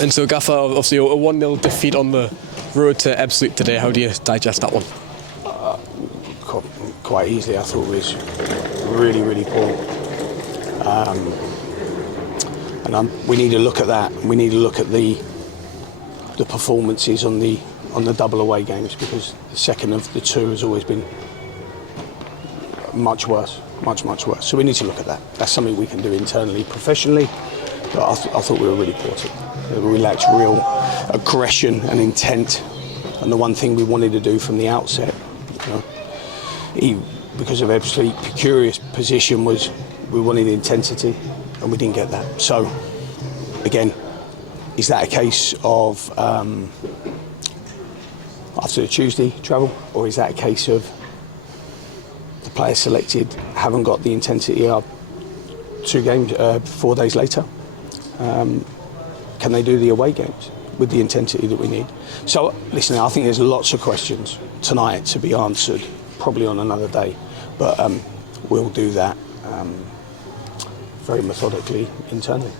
And so, Gaffer, obviously a 1-0 defeat on the road to Ebbsfleet today. How do you digest that one? Quite easily. I thought it was really, really poor. We need to look at that. We need to look at the performances on the double away games, because the second of the two has always been much worse, much worse. So we need to look at that. That's something we can do internally, professionally. But I thought we were really poor today. We lacked real aggression and intent. And the one thing we wanted to do from the outset, because of Ebbsfleet's curious position, was we wanted intensity, and we didn't get that. So, again, is that a case of after the Tuesday travel, or is that a case of the players selected haven't got the intensity of 4 days later? Can they do the away games with the intensity that we need? So, listen, I think there's lots of questions tonight to be answered, probably on another day, but we'll do that very methodically internally.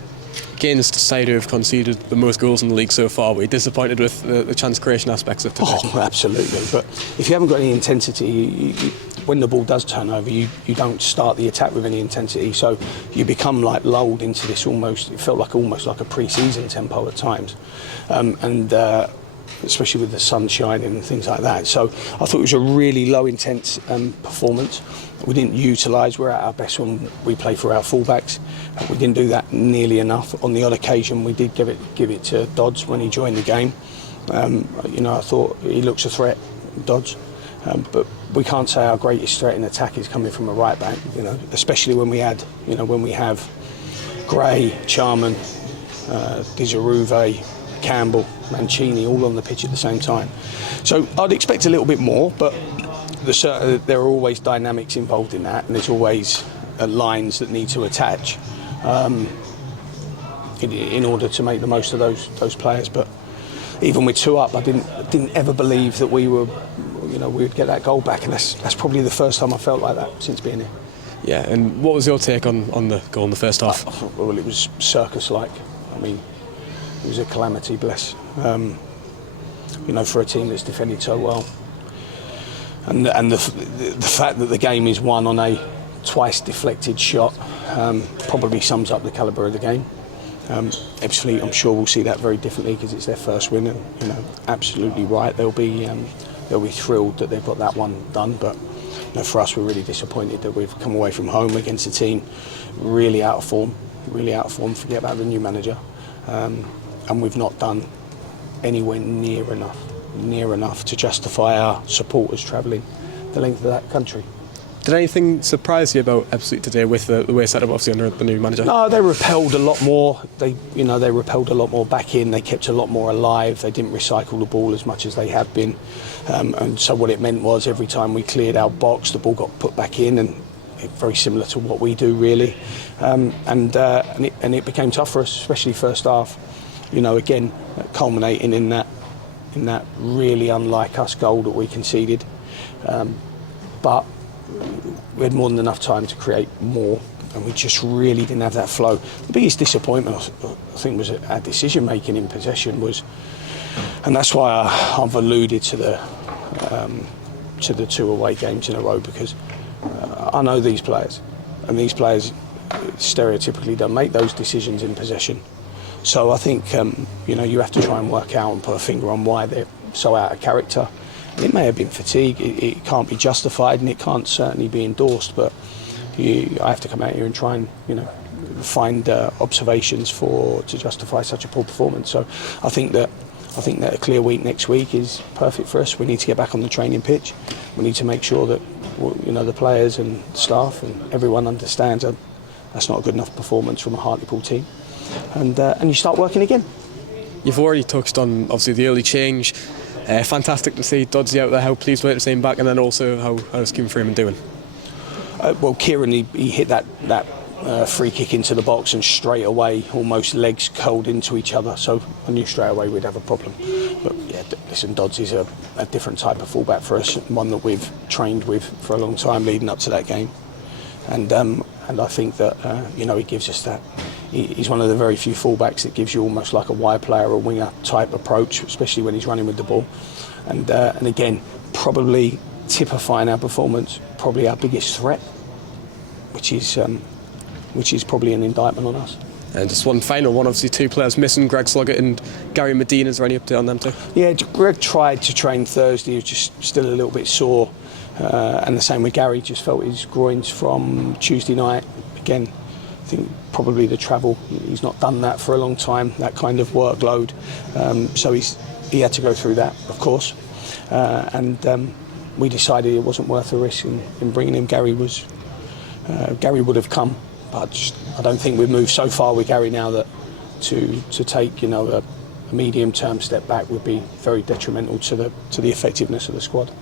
Against a side who have conceded the most goals in the league so far, were you disappointed with the chance creation aspects of today? Oh, absolutely. But if you haven't got any intensity, when the ball does turn over, you don't start the attack with any intensity. So you become like lulled into this it felt almost like a pre-season tempo at times. Especially with the sun shining and things like that. So I thought it was a really low intense performance. We didn't utilise, we're at our best when we play for our fullbacks. We didn't do that nearly enough. On the odd occasion we did give it to Dodds when he joined the game. I thought he looks a threat, Dodds. But we can't say our greatest threat in attack is coming from a right back, especially when we have Gray, Charman, Dizaruve, Campbell, Mancini all on the pitch at the same time. So I'd expect a little bit more, but there are always dynamics involved in that, and there's always lines that need to attach in order to make the most of those players. But even with 2 up, I didn't ever believe that we would get that goal back, and that's probably the first time I felt like that since being here. Yeah, and what was your take on the goal in the first half? Well, it was circus-like. I mean, it was a calamity, bless. For a team that's defended so well, and the fact that the game is won on a twice deflected shot probably sums up the calibre of the game. Ebbsfleet, I'm sure, will see that very differently because it's their first win, and absolutely right. They'll be thrilled that they've got that one done. But for us, we're really disappointed that we've come away from home against a team really out of form. Forget about the new manager. And we've not done anywhere near enough to justify our supporters travelling the length of that country. Did anything surprise you about Ebbsfleet today with the way set up, obviously, under the new manager? No, they repelled a lot more. They repelled a lot more back in. They kept a lot more alive. They didn't recycle the ball as much as they have been. And so what it meant was every time we cleared our box, the ball got put back in, and very similar to what we do, really. And it became tough for us, especially first half. Again, culminating in that really unlike us goal that we conceded. But we had more than enough time to create more, and we just really didn't have that flow. The biggest disappointment, I think, was our decision making in possession and that's why I've alluded to the 2 away games in a row, because I know these players, and these players stereotypically don't make those decisions in possession. So I think you have to try and work out and put a finger on why they're so out of character. It may have been fatigue. It can't be justified, and it can't certainly be endorsed. But I have to come out here and try and find observations to justify such a poor performance. So I think that a clear week next week is perfect for us. We need to get back on the training pitch. We need to make sure that the players and staff and everyone understands that that's not a good enough performance from a Hartlepool team. And you start working again. You've already touched on, obviously, the early change. Fantastic to see Doddsy out there. How pleased were you to see him back, and then also how's Kieran Freeman doing? Well, Kieran, he hit that free kick into the box, and straight away almost legs curled into each other, so I knew straight away we'd have a problem. But yeah, listen, Dodds is a different type of fullback for us, one that we've trained with for a long time leading up to that game, and I think that he gives us that he's one of the very few fullbacks that gives you almost like a wide player or winger type approach, especially when he's running with the ball. And again, probably typifying our performance, probably our biggest threat, which is probably an indictment on us. And just one final one, obviously 2 players missing, Greg Sloggett and Gary Medina. Is there any update on them too? Yeah, Greg tried to train Thursday, he was just still a little bit sore. And the same with Gary, just felt his groins from Tuesday night. Again, I think probably the travel, he's not done that for a long time, that kind of workload. So he had to go through that, of course. And we decided it wasn't worth the risk in bringing him. Gary would have come, but I don't think we've moved so far with Gary now that to take a medium-term step back would be very detrimental to the effectiveness of the squad.